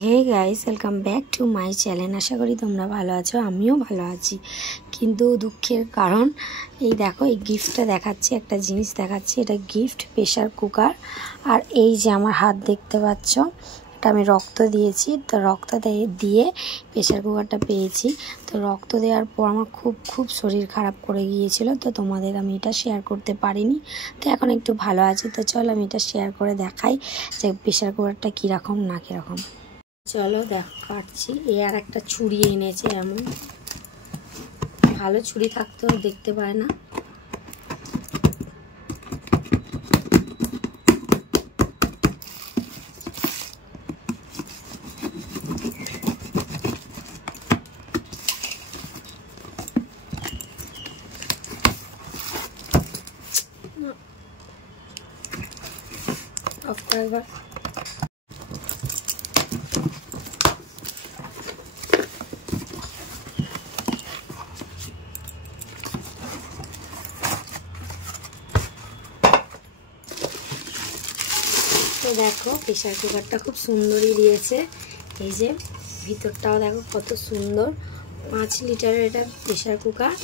Hey guys, welcome back to my channel. আশা করি তোমরা ভালো আছো, আমিও ভালো আছি। কিন্তু দুঃখের কারণ এই দেখো, এই গিফটটা দেখাচ্ছি, একটা জিনিস দেখাচ্ছি। এটা গিফট প্রেশার কুকার। আর এই যে আমার হাত দেখতে পাচ্ছ, এটা আমি রক্ত দিয়েছি। তো রক্ত দিয়ে প্রেশার কুকারটা পেয়েছি। তো রক্ত দেওয়ার পর আমার খুব শরীর খারাপ করে গিয়েছিল। তো তোমাদের আমি এটা শেয়ার করতে পারিনি। তো এখন একটু ভালো আছি। তো চলো আমি এটা শেয়ার করে দেখাই যে প্রেশার কুকারটা কীরকম না কীরকম। চলো দেখো, কাটছি। এ আর একটা ছুরি এনেছে, এমন ভালো ছুরি থাকতেও দেখতে পায় না। অফ করে এবার। তো দেখো, প্রেশার কুকারটা খুব সুন্দরই দিয়েছে। এই যে ভিতরটাও দেখো কত সুন্দর। 5 লিটারের এটা প্রেশার কুকার।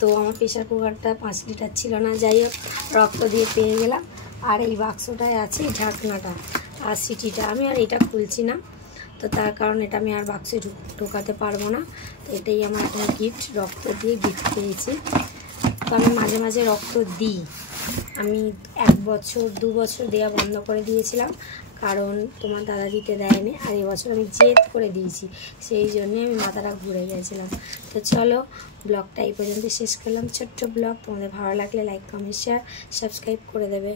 তো আমার প্রেশার কুকারটা 5 লিটার ছিল না, যাই হোক রক্ত দিয়ে পেয়ে গেলাম। আর এই বাক্সটায় আছে ঢাকনাটা আর সিটিটা। আমি আর এটা খুলছি না, তো তার কারণ এটা আমি আর বাক্সে ঢোকাতে পারবো না। তো এটাই আমার একটা গিফট, রক্ত দিয়ে গিফট পেয়েছি। তো আমি মাঝে মাঝে রক্ত দিই। আমি 1 বছর 2 বছর দেওয়া বন্ধ করে দিয়েছিলাম, কারণ তোমার দাদা দিতে দেয়নি। আর এবছর আমি জেদ করে দিয়েছি, সেই জন্যে আমি মাথাটা ঘুরে গেছিলাম। তো চলো, ব্লগটা এই পর্যন্ত শেষ করলাম। ছোট্ট ব্লগ। তোমাদের ভালো লাগলে লাইক, কমেন্ট, শেয়ার, সাবস্ক্রাইব করে দেবে।